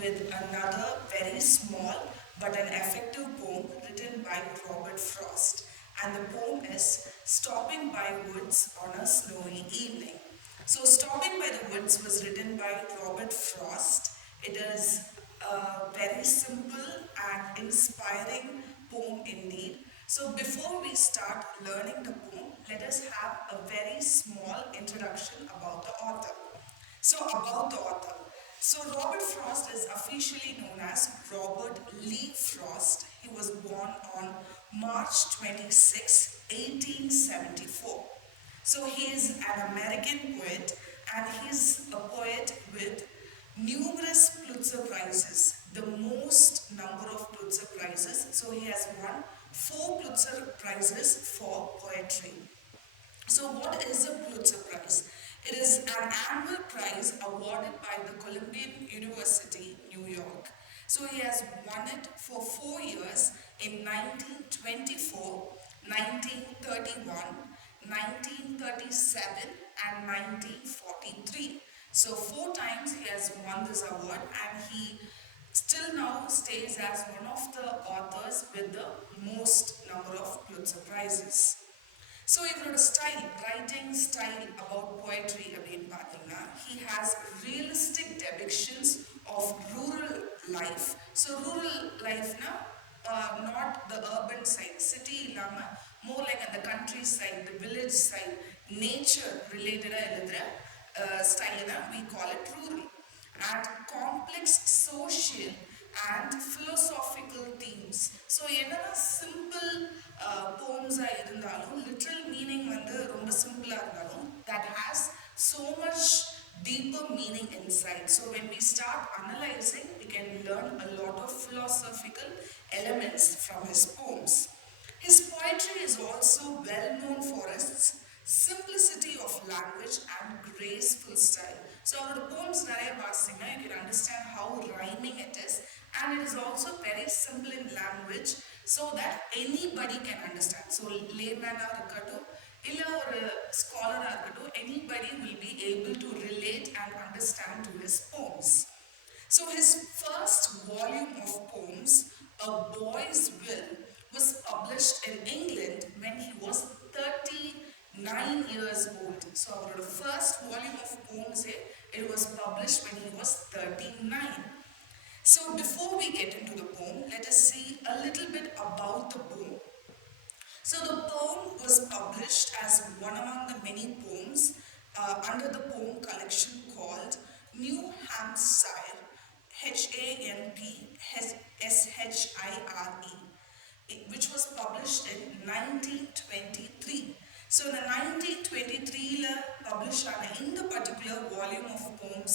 with another very small but an effective poem written by Robert Frost. And the poem is Stopping by Woods on a Snowy Evening. So, Stopping by the Woods was written by Robert Frost. It is a very simple and inspiring poem indeed. So, before we start learning the poem, let us have a very small introduction about the author. So, about the author. So, Robert Frost is officially known as Robert Lee Frost. He was born on March 26, 1874. So, he is an American poet and he's a poet with numerous Pulitzer Prizes, the most number of Pulitzer Prizes. So, he has won 4 Pulitzer Prizes for poetry. So, what is a Pulitzer Prize? It is an annual prize awarded by the Columbia University, New York. So, he has won it for 4 years in 1924, 1931, 1937, and 1943. So, 4 times he has won this award, and he still now stays as one of the authors with the most number of Pulitzer Prizes. So இவரோட style writing style about poetry அப்படின்னு பார்த்தீங்கன்னா he has realistic depictions of rural life. So rural lifeனா not the urban side, city இல்லாம more like at the country side, the village side, nature related எழுதுற style we call it rural. And complex social and philosophical themes. So என்னன்னா simple poems இருந்தாலும் literal meaning வந்து ரொம்ப simple இருந்தாலும் that has so much deeper meaning inside. So when we start analyzing, we can learn a lot of philosophical elements from his poems. His poetry is also well known for its simplicity of language and graceful style. So our poems நிறைய வாசிங்கன்னா you can understand how rhyming it is, and it is also very simple in language so that anybody can understand. So layman இருக்கட்டும் இல்ல ஒரு scholar இருக்கட்டும், anybody will be able to relate and understand to his poems. So his first volume of poems, A Boy's Will, was published in England when he was 39 years old. So our first volume of poems, it was published when he was 39. So before we get into the poem, let us see a little bit about the poem. So the poem was published as one among the many poems under the poem collection called New Hampshire, Hampshire, which was published in 1923. So in the 1923 published in the particular volume of poems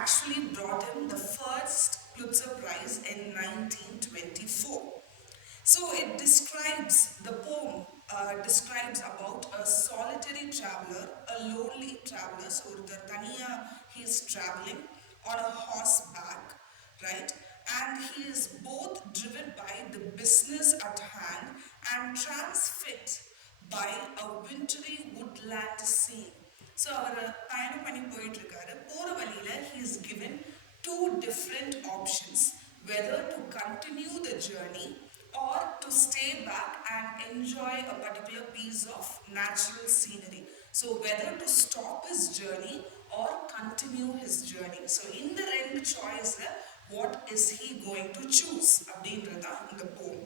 actually brought in the first Pulitzer Prize in 1924. So it describes, the poem describes about a solitary traveler, a lonely traveler. So the Taniya, he is traveling on a horseback, right? And he is both driven by the business at hand and transfixed by a wintry woodland scene. So அவர் பயணம் பண்ணி போயிட்டு இருக்காரு. போற வழியில he is given 2 different options, whether to continue the journey or to stay back and enjoy a particular piece of natural scenery. So whether to stop his journey or continue his journey. So in the ரெண்டு choice, what is he going to choose அப்படின்றதா இந்த poem.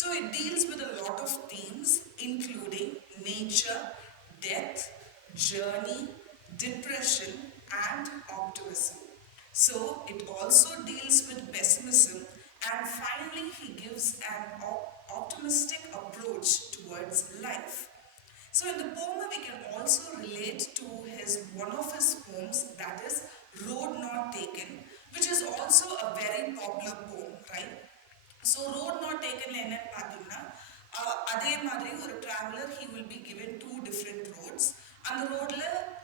So it deals with a lot of themes including nature, death, journey, depression, and optimism. So it also deals with pessimism, and finally he gives an optimistic approach towards life. So in the poem we can also relate to one of his poems, that is Road Not Taken, which is also a very popular poem, right? So Road Not Taken என்னன்னு பார்த்தீங்கன்னா அதே மாதிரி ஒரு traveler, he will be given 2 different roads. அந்த ரோட்ல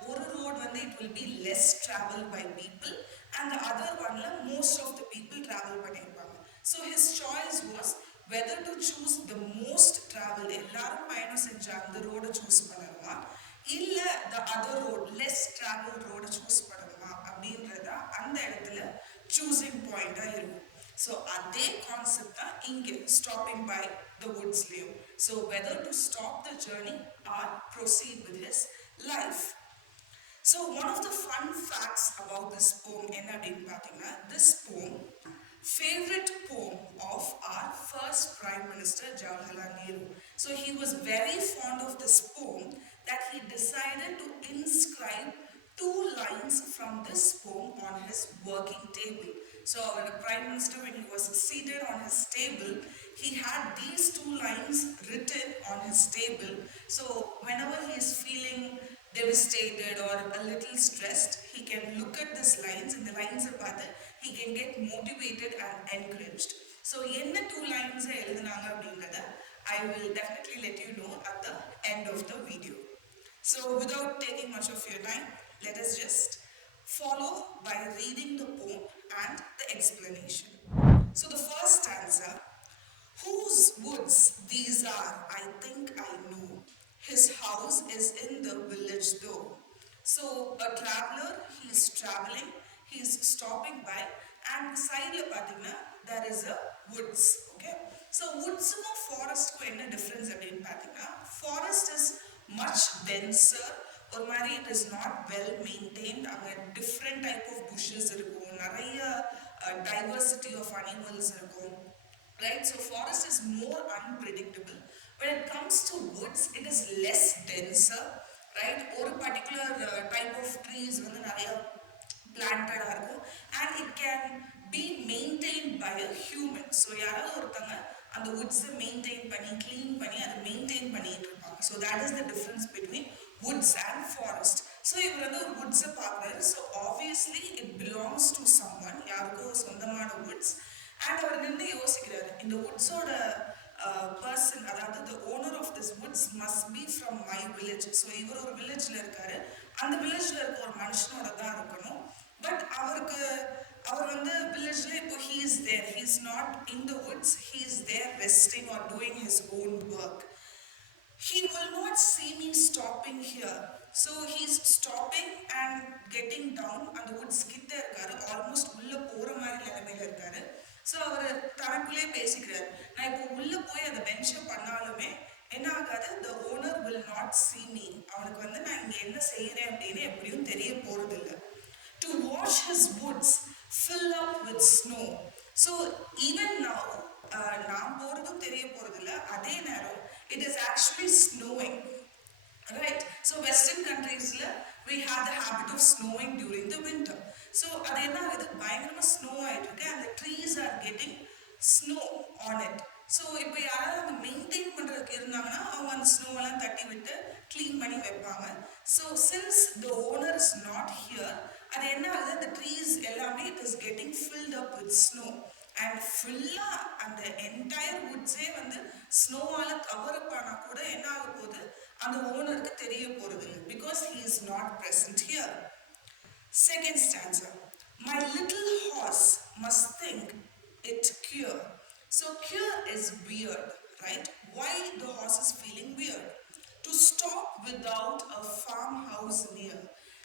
ஒரு ரோட் வந்து it will be less traveled by people, and the other one most of the people travel பண்ணிருப்பாங்க. So his choice was whether to choose the most traveled, எல்லாரும் பயணம் செஞ்ச அந்த ரோட சூஸ் பண்ணணுமா இல்ல the other road, less traveled road choose பண்ணணுமா அப்படின்றத அந்த இடத்துல choosing point இருக்கும். So அதே கான்செப்ட் தான் இங்கே stopping by the woodsலயும். So whether to stop the journey or proceed with his life. So one of the fun facts about this poem என்ன அப்படின்னு பார்த்தீங்கன்னா, this poem favorite poem of our first Prime Minister Jawaharlal Nehru. So he was very fond of this poem that he decided to inscribe two lines from this poem on his working table. So our Prime Minister, when he was seated on his table, he had these two lines written on his table. So whenever he is feeling devastated or a little stressed, he can look at these lines and the lines apart, he can get motivated and encouraged. So in the two lines I will definitely let you know at the end of the video. So without taking much of your time, let us just follow by reading the poem and the explanation. So the first stanza, whose woods these are, I think I know. His house is in the village though. So a traveler, he is traveling, he is stopping by, and beside the there is a woods. Okay. So woods and forest ko enna difference appdin pathina. Forest is much denser, or mari it is not well maintained. Different type of bushes irukum, nariya diversity of animals irukum. Right, so forest is more unpredictable. When it comes to woods, it is less denser, right? Or a particular type of trees planted and it can be maintained by a human. So யாராவது ஒருத்தங்க அந்த woods maintain பண்ணி clean பண்ணி அதை maintain பண்ணிட்டு இருப்பாங்க. So that is the difference between woods and forest. So இவர் வந்து ஒரு woods பார்க்குறாரு. So obviously it belongs to someone, யாருக்கோ சொந்தமான woods. And அவர் நின்று யோசிக்கிறாரு, இந்த வுட்ஸோட பர்சன், அதாவது the owner of this woods must be from my village. So இவர் ஒரு வில்லேஜ்ல இருக்காரு, அந்த வில்லேஜ்ல இருக்க ஒரு மனுஷனோட தான் இருக்கணும். பட் அவர் வந்து வில்லேஜ்ல இப்போ he is there, he is not in the woods, he is there resting or doing his own work. He will not see me stopping here. So he's stopping and getting down and the woods கிட்ட இருக்காரு, ஆல்மோஸ்ட் உள்ள போற மாதிரி நிலைமையில இருக்காரு. ஸோ அவர் தனக்குள்ளே பேசிக்கிறார், நான் இப்போ உள்ளே போய் அதை வென்ச்சர் பண்ணாலுமே என்ன ஆகாது, the owner will not see me. அவனுக்கு வந்து நான் இங்கே என்ன செய்கிறேன் அப்படின்னு எப்படியும் தெரிய போகிறதில்ல. To wash his woods fill up with snow. So even now நான் போகிறதும் தெரிய போகிறதில்ல, அதே நேரம் it is actually snowing. Right, so western countries we have the habit of snowing during the winter. So அது என்ன ஆகுது, பயங்கரமா ஸ்னோ ஆயிட்டு இருக்கு and the trees are getting snow on it. So இப்போ யாராவது அவங்க மெயின்டைன் பண்றதுக்கு இருந்தாங்கன்னா அவங்க அந்த ஸ்னோ எல்லாம் தட்டி விட்டு க்ளீன் பண்ணி வைப்பாங்க. So since the owner is not here, அது என்ன ஆகுது, the trees எல்லாமே it is getting filled up with snow. And ஃபுல்லா அந்த என்டையர் வுட்ஸே வந்து ஸ்னோவால கவர் அப் ஆனா கூட என்ன ஆக போகுது, அந்த ஓனருக்கு தெரிய போறது இல்லை, because he is not present here. Second stanza, my little horse must think it queer. So queer is weird, right? Why the horse is feeling weird? To stop without a farmhouse near.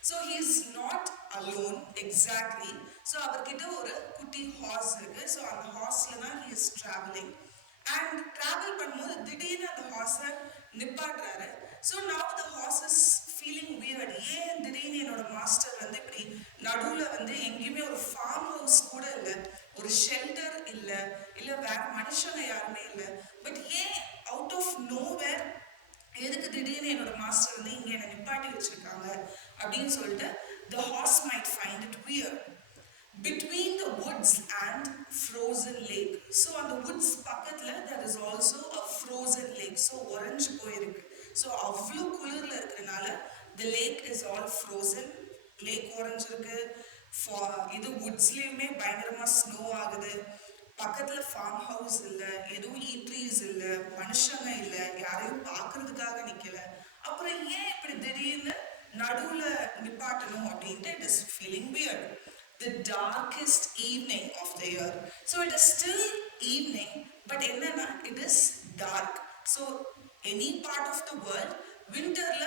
So he is not alone exactly. So avarkitta oru kutti horse irukku. So அந்த horseல தான் he is traveling. And travel பண்ணும்போது திடீர்னு அந்த horse நிப்பாட்டுறாரு. So now the horse is feeling weird. ஏன் திடீர்னு என்னோட மாஸ்டர் வந்து இப்படி நடுவுல வந்து எங்கேயுமே ஒரு ஃபார்ம் ஹவுஸ் கூட இல்லை, ஒரு ஷெல்டர் இல்லை, இல்லை வேற மனுஷங்க யாருமே இல்லை, பட் ஏன் அவுட் ஆஃப் நோவேர் எதுக்கு திடீர்னு என்னோட மாஸ்டர் வந்து இங்கே என்னை நிப்பாட்டி வச்சிருக்காங்க அப்படின்னு சொல்லிட்டு the horse might find it weird. Between the woods and frozen lake. So on the woods பக்கத்துல there is also a frozen lake. So orange போயிருக்கு. So அவ்வளோ குளிர்ல இருக்கிறதுனால the lake is all frozen. Lake orange இருக்கு. இது woodsலயுமே பயங்கரமா snow ஆகுது. பக்கத்துல ஃபார்ம் ஹவுஸ் இல்லை, எதுவும் ஈட்ரீஸ் இல்லை, மனுஷங்க இல்லை, யாரையும் பார்க்கறதுக்காக நிற்கல. அப்புறம் ஏன் இப்படி திடீர்னு நடுவில் நிப்பாட்டணும் அப்படின்ட்டு it is feeling weird. The darkest evening of the year. So it is still evening, but என்னன்னா it is dark. So any part of the world, winterல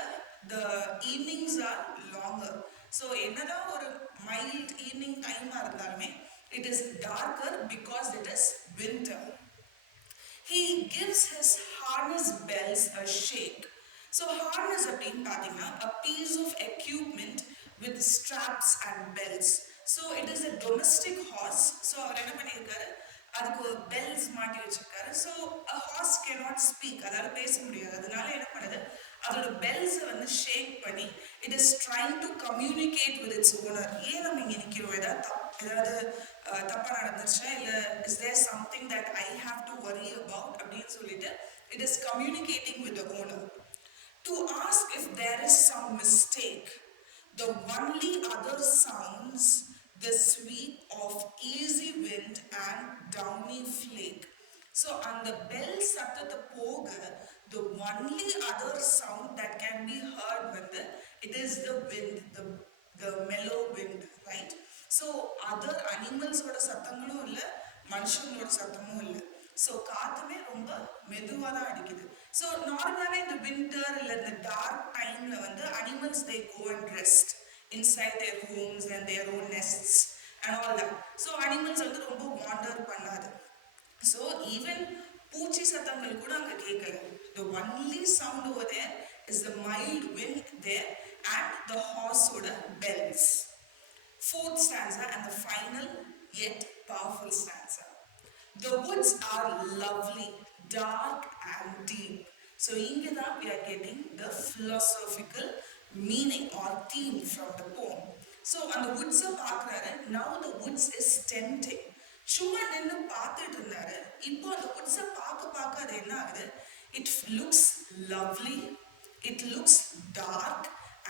the evenings are longer. So என்னதான் ஒரு mild evening time இருந்தாலுமே It is darker because it is winter. He gives his harness bells a shake. So harness அப்படின்னு பார்த்தீங்கன்னா a piece of equipment with straps and bells. So it is a domestic horse. So அவர் என்ன பண்ணியிருக்காரு, அதுக்கு bells மாட்டி வச்சிருக்காரு. So a horse cannot speak, அதால பேச முடியாது. அதனால என்ன பண்ணுது, அதோட bells வந்து ஷேக் பண்ணி it is trying to communicate with its owner. ஏன் நம்ம இங்க நிக்கிறோம், ஏதாவது தப்பா நடந்துருச்சா, இல்ல is there something that I have to worry about அப்படின்னு சொல்லிட்டு it is communicating with the owner to ask if there is some mistake. The only other sounds the sweep of easy wind and downy flake. So on the bell சத்தத்தை போக, the only other sound that can be heard when it is the wind, the mellow wind, right? So other animals ஓட சத்தங்களும் இல்ல, மனுஷங்களோட சத்தமும் இல்ல. ஸோ காற்றுமே ரொம்ப மெதுவாக தான் அடிக்குது. ஸோ நார்மலாகவே இந்த வின்டர் இல்லை இந்த டார்க் டைமில் வந்து animals they go and rest inside their homes and their own nests and all that. So animals வந்து ரொம்ப வாண்டர் பண்ணாது. ஸோ ஈவன் பூச்சி சத்தங்கள் கூட அங்கே கேட்கல. The only sound over there is the mild wind there and the ஹார்ஸோட bells. Fourth stanza and the final yet powerful stanza. The woods are lovely, dark and deep. So ingeda we are getting the philosophical meaning or theme from the poem. So and the woods paakறாரு, now the woods is tempting. சும்மா நின்னு பார்த்துட்டு இருந்தாரு, இப்போ அந்த woods பார்க்க அது என்ன ஆகுது, it looks lovely, it looks dark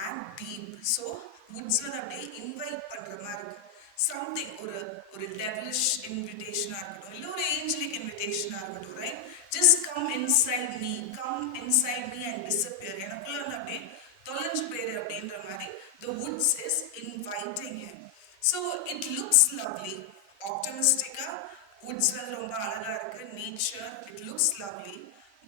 and deep. So woods வந்து அப்படியே இன்வைட் பண்ற மாதிரி இருக்கு. சம்திங் ஒரு டெவிலிஷ் இன்விடேஷனாக இருக்கட்டும், இல்லை ஒரு ஏஞ்சலிக் இன்விடேஷனாக இருக்கட்டும், right? Just come inside me and disappear. எனக்குள்ள வந்து அப்படியே தொலைஞ்சு போயிரு அப்படின்ற மாதிரி the woods is inviting him. So it looks lovely, optimistic-ஆ woods வந்து ரொம்ப அழகா இருக்கு, nature, it looks lovely.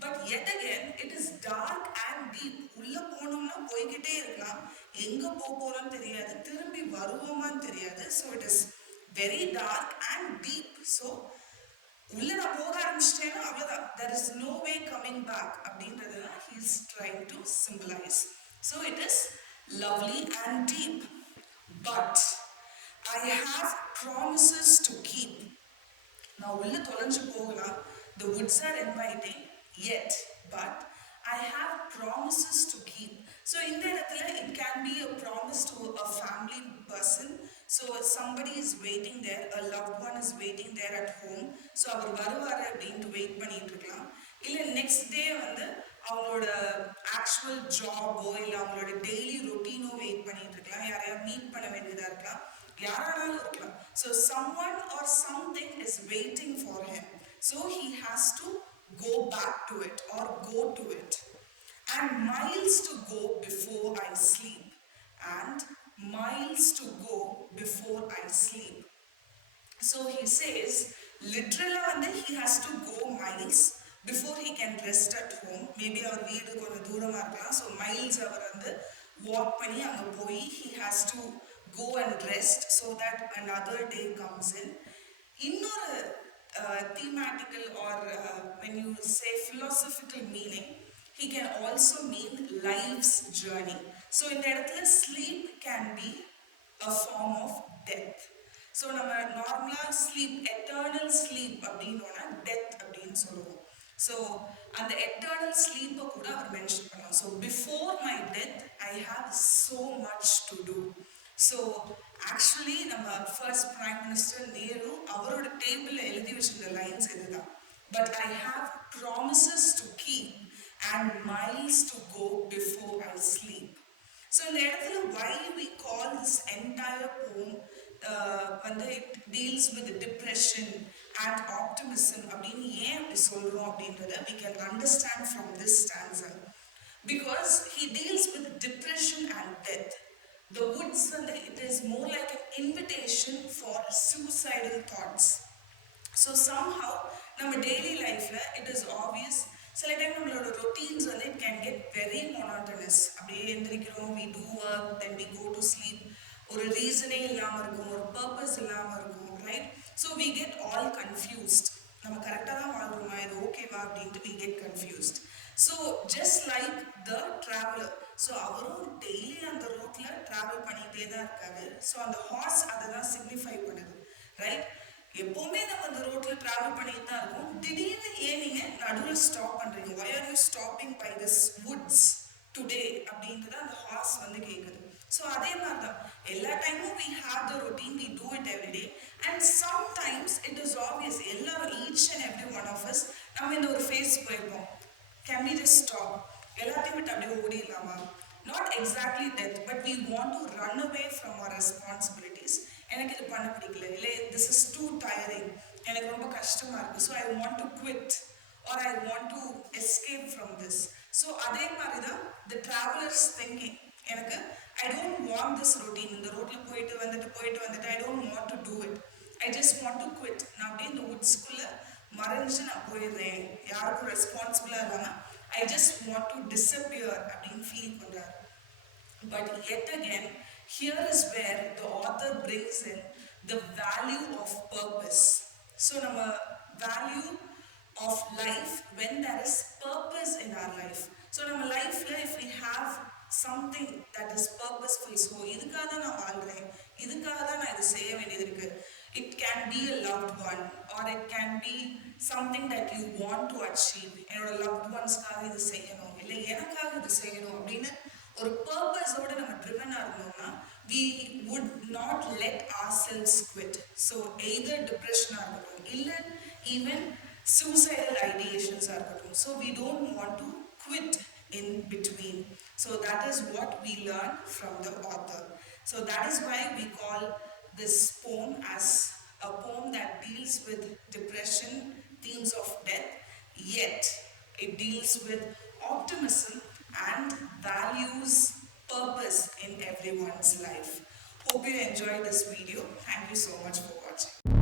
But yet again, it is dark and deep. உள்ள போனோம்னா போய்கிட்டே இருக்கலாம், எங்க போறோம்னு தெரியாது, திரும்பி வருவோமான்னு தெரியாது. So it is very dark and deep. So உள்ள நான் போக ஆரம்பிச்சிட்டேன்னா அவ்வளவுதான், there is no way coming back அப்படின்றதுதான் he is trying to symbolize. So it is lovely and deep, but I have promises to keep. நான் உள்ள தொலைஞ்சு போகலாம், the woods are inviting, yet but I have promises to keep. So in the இடத்துல it can be a promise to a family person. So somebody is waiting there, a loved one is waiting there at home. So அவர் வருவாரு அப்படின்ட்டு வெயிட் பண்ணிட்டு இருக்கலாம். இல்லை next day வந்து அவங்களோட ஆக்சுவல் ஜாபோ இல்லை அவங்களோட டெய்லி ரொட்டீனோ வெயிட் பண்ணிட்டு இருக்கலாம், யாரையாவது மீட் பண்ண வேண்டியதா இருக்கலாம், யாரானாலும் இருக்கலாம். So someone or something is waiting for him. So he has to go back to it or go to it. And miles to go before I sleep. And miles to go before I sleep. So he says, literally he has to go miles before he can rest at home. Maybe our வீடு கொஞ்சம் தூரமா இருக்கலாம். So miles அவர் வந்து walk பண்ணி அங்க போய் he has to go and rest so that another day comes in. இன்னொரு thematical or when you say philosophical meaning, he can also mean life's journey. So in the இடத்துல sleep can be a form of death. So நம்ம நார்மலா sleep, eternal sleep அப்படின்னோன்னா death அப்படின்னு சொல்லுவோம். So அந்த eternal sleep கூட அவர் மென்ஷன் பண்ணலாம். So before my death I have so much to do. So actually நம்ம first prime minister நேரு அவரோட டேபிள்ல எழுதி வச்சிருந்த லைன்ஸ் இதுதான். But I have promises to keep and miles to go before I sleep. So in the இடத்துல why we call this entire poem வந்து it deals with depression and optimism அப்படின்னு ஏன் அப்படி சொல்றோம் அப்படின்றத we can understand from this stanza. Because he deals with depression and death. The woods, it is more like an invitation for suicidal thoughts. So somehow, in our daily life, it is obvious. சில டைம் நம்மளோட routines வந்து it can get very monotonous. அப்படியே எந்திரிக்கிறோம், we do work, then we go to sleep. ஒரு ரீசனே இல்லாமல் இருக்கும், ஒரு பர்பஸ் இல்லாமல் இருக்கும், right? So just like the traveler, so அவரும் daily அந்த ரோட்ல travel பண்ணிட்டே தான் இருக்காரு. So அந்த horse அதை தான் signify பண்ணுது, right? எப்பவுமே நம்ம அந்த ரோட்ல travel பண்ணிட்டு தான் இருக்கோம். திடீர்னு ஏன் நீங்க நடுவில் ஸ்டாப் பண்றீங்க? Why are you stopping by this woods today? அப்படின்றது அந்த horse வந்து கேக்குது. So அதே மாதிரி தான் எல்லா டைமும் we have the routine, we do it every day, and sometimes it is obvious எல்லாரும் each and every one of us நம்ம இந்த ஒரு phase போயிருப்போம். Can we just stop? எல்லாத்தையும் விட்டு அப்படியே ஓடிடலாமா? Not exactly death, but we want to run away from our responsibilities. எனக்கு இது பண்ண பிடிக்கல, இல்லை this is too tiring, எனக்கு ரொம்ப கஷ்டமா இருக்கு, so I want to quit or I want to escape from this. So அதே மாதிரி தான் the traveler's thinking. எனக்கு I don't want this routine. இந்த ரோட்ல போயிட்டு வந்துட்டு I don't want to do it. I just want to quit. நான் அப்படியே இந்த woodsக்குள்ள மறைஞ்சு நான் போயிடுறேன், யாருக்கும் ரெஸ்பான்சிபிளாக இல்லாமல் I just want to disappear அப்படின்னு ஃபீல் பண்ணுறாரு. But yet again, here is where the author brings in the value of purpose. So நம்ம value of life when there is purpose in our life. So நம்ம லைஃப்ல if we have something that is purposeful, so இதுக்காக தான் நான் வாழ்றேன், இதுக்காக தான் நான் இது செய்ய வேண்டியது இருக்கு. It can be a loved one or it can be something that you want to achieve. என்னோட loved onesக்காக இது செய்யணும், இல்லை எனக்காக இது செய்யணும் அப்படின்னு ஒரு purpose-ஓட நம்ம driven-ஆ இருந்தோம்னா we would not let ourselves quit. So either depression-ஆ இருக்கட்டும், இல்லை even suicidal ideations-ஆ இருக்கட்டும். So we don't want to quit in between. So that is what we learn from the author. So that is why we call this poem as a poem that deals with depression, themes of death, yet it deals with optimism and values purpose in everyone's life. Hope you enjoyed this video. Thank you so much for watching.